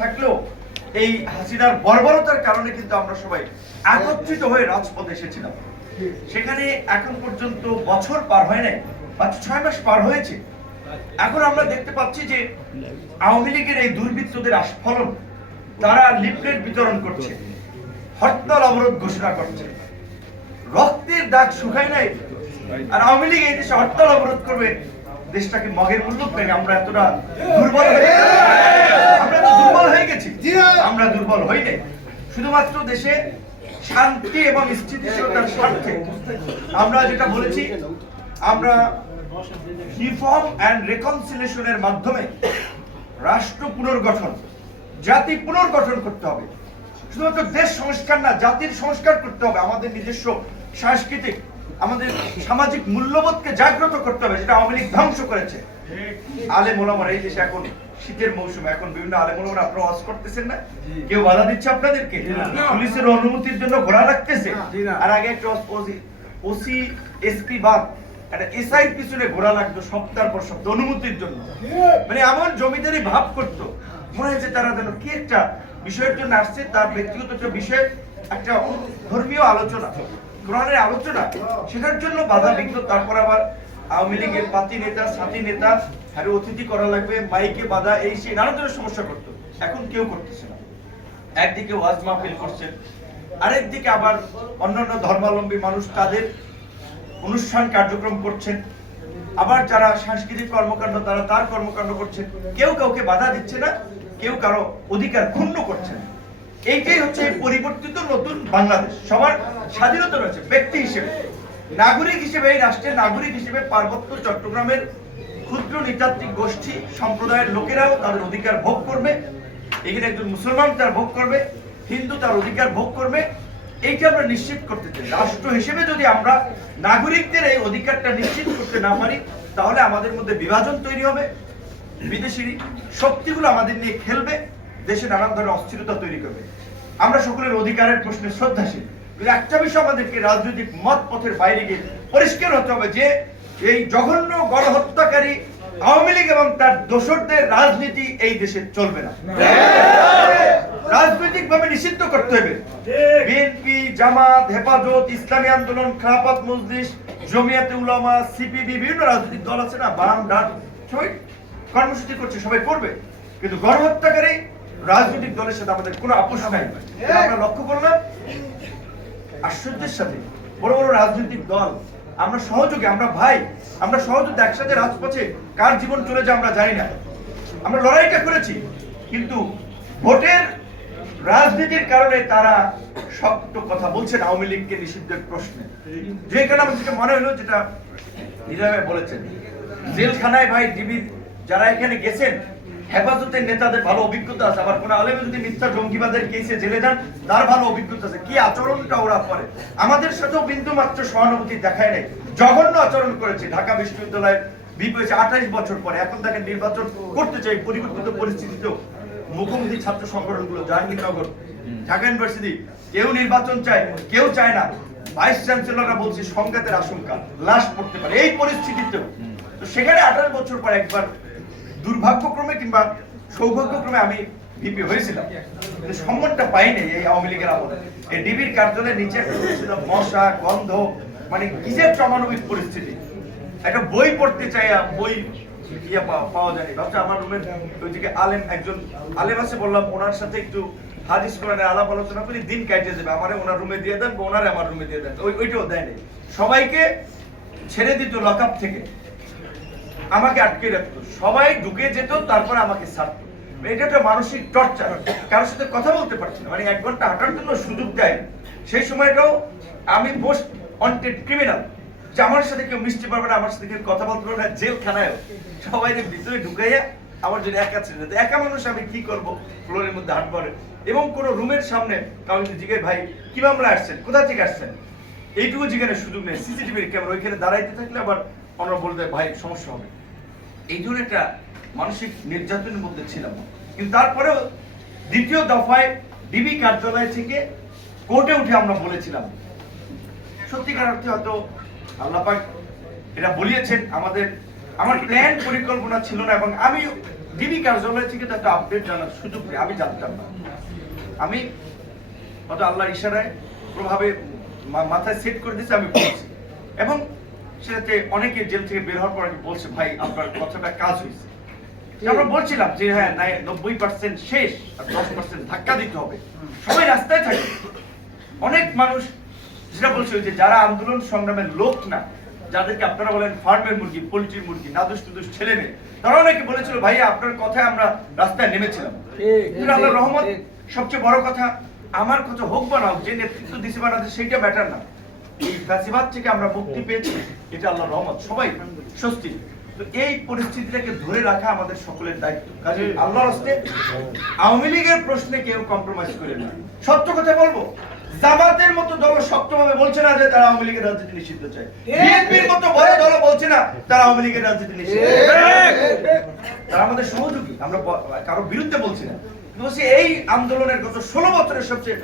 থাকলেও এই হাসিনার বর্বরতার কারণে কিন্তু আমরা সবাই একত্রিত হয়ে রাজপথে এসেছিলাম। সেখানে এখন পর্যন্ত বছর পার হয় নাই, মাত্র 6 মাস পার হয়েছে। এখন আমরা দেখতে পাচ্ছি যে আওয়ামী লীগের এই দুর্বৃত্তদের আস্ফলন, তারা লিফলেট বিতরণ করছে, হরতাল অবরোধ ঘোষণা করছে। রক্তের দাগ শুকায় নাই, আর আওয়ামী লীগ এই দেশে হরতাল অবরোধ করবে। দেশটাকে মগের মূল্য নাকি আমরা এতটা দুর্বল হয়ে আমরা তো দুর্বল হয়ে গেছি? আমরা দুর্বল হই নাই। শুধুমাত্র দেশে শান্তি এবং স্থিতিশীলতার স্বার্থে আমরা যেটা বলেছি, আমরা রিফর্ম এন্ড রিকনসিলিয়েশনের মাধ্যমে রাষ্ট্র পুনর্গঠন, জাতি পুনর্গঠন করতে হবে। শুধুমাত্র দেশ সংস্কার না, জাতির সংস্কার করতে হবে। আমাদের নিজস্ব সাংস্কৃতিক, আমাদের সামাজিক মূল্যবোধকে জাগ্রত করতে হবে, যেটা আওয়ামী লীগ ধ্বংস করেছে। আলেম ওলামারা এই দেশে এখন শীতের মৌসুমে এখন বিভিন্ন আলেম ওলামারা আপনারা ওয়াজ করতেছেন না? কেউ বাধা দিচ্ছে আপনাদেরকে? পুলিশের অনুমতির জন্য ঘোরা রাখতেছে। আর আগে একটা ওসি এসপি বাদ একটা এসআইর পিছনে ঘোরা লাগতো সপ্তাহের পর সপ্তাহ অনুমতির জন্য। মানে আমার জমিদারি ভাব করতো, মনে হয় যে তারা যেন কি একটা বিষয়ের জন্য আসছে, তার ব্যক্তিগত একটা বিষয়, একটা ধর্মীয় আলোচনা, কোরআনের আলোচনা, সেটার জন্য বাধা বিঘ্ন। তারপর আবার আওয়ামী লীগের পাতি নেতা, সাথী নেতা, আর অতিথি করা লাগবে, মাইকে বাধা, এই সেই নানা ধরনের সমস্যা করতো। এখন কেউ করতেছে না। একদিকে ওয়াজ মাহফিল করছেন, আরেকদিকে আবার অন্যান্য ধর্মাবলম্বী মানুষ তাদের অনুষ্ঠান কার্যক্রম করছেন, আবার যারা সাংস্কৃতিক কর্মকাণ্ড তারা তার কর্মকাণ্ড করছেন। কেউ কাউকে বাধা দিচ্ছে না, কেউ কারো অধিকার ক্ষুণ্ণ করছে না। এইটাই হচ্ছে পরিবর্তিত নতুন বাংলাদেশ। সবার স্বাধীনতা রয়েছে, ব্যক্তি হিসেবে, নাগরিক হিসেবে, এই রাষ্ট্রের নাগরিক হিসেবে পার্বত্য চট্টগ্রামের ক্ষুদ্র নৃতাত্ত্বিক গোষ্ঠী সম্প্রদায়ের লোকেরাও তাদের অধিকার ভোগ করবে। এখানে একজন মুসলমান তার ভোগ করবে, হিন্দু তার অধিকার ভোগ করবে। এইটা আমরা নিশ্চিত করতে চাই। রাষ্ট্র হিসেবে যদি আমরা নাগরিকদের এই অধিকারটা নিশ্চিত করতে না পারি, তাহলে আমাদের মধ্যে বিভাজন তৈরি হবে, বিদেশি শক্তিগুলো আমাদের নিয়ে খেলবে, দেশে নানান ধরনের অস্থিরতা তৈরি করবে। আমরা সকলের অধিকারের প্রশ্নে শ্রদ্ধাশীল, কিন্তু একটা বিষয় আমাদেরকে রাজনৈতিক মত পথের বাইরে গিয়ে পরিষ্কার হতে হবে যে এই জঘন্য গণহত্যাকারী আওয়ামী লীগ এবং তার দোসরদের রাজনীতি এই দেশে চলবে না। রাজনৈতিক ভাবে নিষিদ্ধ করতে হবে। বিএনপি, জামাত, হেফাজত, ইসলামী আন্দোলন, খেলাফত মজলিস, জমিয়াতে উলামা, সিপিবি, বিভিন্ন রাজনৈতিক দল আছে না, বাম ডান, সবাই কর্মসূচি করছে, সবাই করবে, কিন্তু গণহত্যাকারী রাজনৈতিক দলের সাথে আমাদের কোনো আপোষ নাই। আমরা লক্ষ্য করলাম আশ্চর্যের সাথে বড় বড় রাজনৈতিক দল, আমরা সহযোগী, আমরা ভাই, আমরা সহযোগী একসাথে রাজপথে কার জীবন চলে যায় আমরা জানি না। আমরা লড়াইটা করেছি, কিন্তু ভোটের রাজনীতির কারণে তারা শক্ত কথা বলছেন আওয়ামী লীগকে নিষিদ্ধের প্রশ্নে। যে কারণে আমাদেরকে মনে হলো, যেটা নীরবে বলেছেন, জেলখানায় ভাই ডিবির যারা এখানে গেছেন, হেফাজতের নেতাদের ভালো অভিজ্ঞতা আছে। আবার কোন আলেমে যদি মিথ্যা জঙ্গিবাদের কেসে জেলে যান, তার ভালো অভিজ্ঞতা আছে। কি আচরণটা ওরা করে, আমাদের সাথেও বিন্দু মাত্র সহানুভূতি দেখায় নাই, জঘন্য আচরণ করেছে। ঢাকা বিশ্ববিদ্যালয়ের বিপ হয়েছে 28 বছর পরে, এখন তাকে নির্বাচন করতে চাই পরিবর্তিত পরিস্থিতিতেও। মুখোমুখি ছাত্র সংগঠনগুলো, জাহাঙ্গীরনগর, ঢাকা ইউনিভার্সিটি, কেউ নির্বাচন চায়, কেউ চায় না। ভাইস চ্যান্সেলররা বলছে সংঘাতের আশঙ্কা, লাশ পড়তে পারে এই পরিস্থিতিতেও। তো সেখানে 28 বছর পর একবার দুর্ভাগ্যক্রমে কিংবা সৌভাগ্যক্রমে আমি ভিপি হয়েছিলাম, কিন্তু সম্মানটা পাইনি এই আওয়ামী লীগের আমলে। এই ডিবির কার্যালয়ের নিচে ছিল মশা, গন্ধ, মানে কি যে অমানবিক পরিস্থিতি। একটা বই পড়তে চাই, বই পাওয়া যায়নি। ভাবছি আমার রুমের ওইদিকে আলেম, একজন আলেম আছে, বললাম ওনার সাথে একটু হাদিস কোরআনের আলাপ আলোচনা করি, দিন কাটিয়ে যাবে। আমারে ওনার রুমে দিয়ে দেন, ওনারে আমার রুমে দিয়ে দেন, ওইটাও দেয়নি। সবাইকে ছেড়ে দিত লকআপ থেকে, আমাকে আটকে রাখতো, সবাই ঢুকে যেত, তারপর আমাকে ছাড়তো। এটা একটা মানসিক টর্চার। কারোর সাথে কথা বলতে পারছি না, মানে 1 ঘন্টা হাঁটার জন্য সুযোগ দেয়। সেই সময়টাও আমি মোস্ট ওয়ান্টেড ক্রিমিনাল, যে আমার সাথে কেউ মিশতে পারবে না, আমার সাথে কেউ কথা বলতে পারবে না। জেলখানায় সবাই ভিতরে ঢুকাইয়া আমার জন্য একা ছেড়ে দিত। একা মানুষ আমি কি করবো, ফ্লোরের মধ্যে হাঁটবো। এবং কোন রুমের সামনে কাউকে জিজ্ঞাসা, ভাই কি মামলা আসছেন, কোথা থেকে আসছেন, এইটুকু জিজ্ঞাসার সুযোগ নেই। সিসিটিভির ক্যামেরা ওইখানে দাঁড়াইতে থাকলে আবার আমরা বলতে ভাই সমস্যা হবে। এই জন্য একটা মানসিক নির্যাতনের মধ্যে ছিলাম। কিন্তু তারপরেও দ্বিতীয় দফায় ডিবি কার্যালয় থেকে কোর্টে উঠে আমরা বলেছিলাম, সত্যিকার অর্থে হয়তো আল্লাহ পাক এটা বলিয়েছেন, আমার প্ল্যান পরিকল্পনা ছিল না, এবং আমি ডিবি কার্যালয় থেকে তো একটা আপডেট জানার সুযোগ নেই, আমি জানতাম না। আমি হয়তো আল্লাহর ইশারায় প্রভাবে মাথায় সেট করে দিয়েছে, আমি বলছি। এবং সেটাতে অনেকে জেল থেকে বের হওয়ার পর বলছে, ভাই আপনার কথাটা কাজ হয়েছে। আমরা বলছিলাম যে হ্যাঁ 90% শেষ, আর 10% ধাক্কা দিতে হবে। সবাই রাস্তায় থাকে, অনেক মানুষ যেটা বলছে যে যারা আন্দোলন সংগ্রামের লোক না, যাদেরকে আপনারা বলেন ফার্মের মুরগি, পোল্ট্রির মুরগি, নাদুস টুদুস ছেলে মেয়ে, তারা অনেকে বলেছিল ভাইয়া আপনার কথায় আমরা রাস্তায় নেমেছিলাম। কিন্তু আল্লাহর রহমত, সবচেয়ে বড় কথা, আমার কথা হোক বা না হোক, যে নেতৃত্ব দিছে বা না সেইটা ম্যাটার না, এই ফ্যাসিবাদ থেকে আমরা মুক্তি পেয়েছি, এটা আল্লাহর রহমত, সবাই স্বস্তি। তো এই পরিস্থিতিটাকে ধরে রাখা আমাদের সকলের দায়িত্ব। কাজে আল্লাহর হস্তে আওয়ামী লীগের প্রশ্নে কেউ কম্প্রোমাইজ করে না। সত্য কথা বলবো, জামাতের মতো দল শক্তভাবে বলছে না যে তারা আওয়ামী লীগের রাজনীতি নিষিদ্ধ চায়। বিএনপির মতো বড় দল বলছে না তারা আওয়ামী লীগের রাজনীতি নিষিদ্ধ। তারা আমাদের সহযোগী, আমরা কারো বিরুদ্ধে বলছি না। বলছি এই আন্দোলনের গত 16 বছরের সবচেয়ে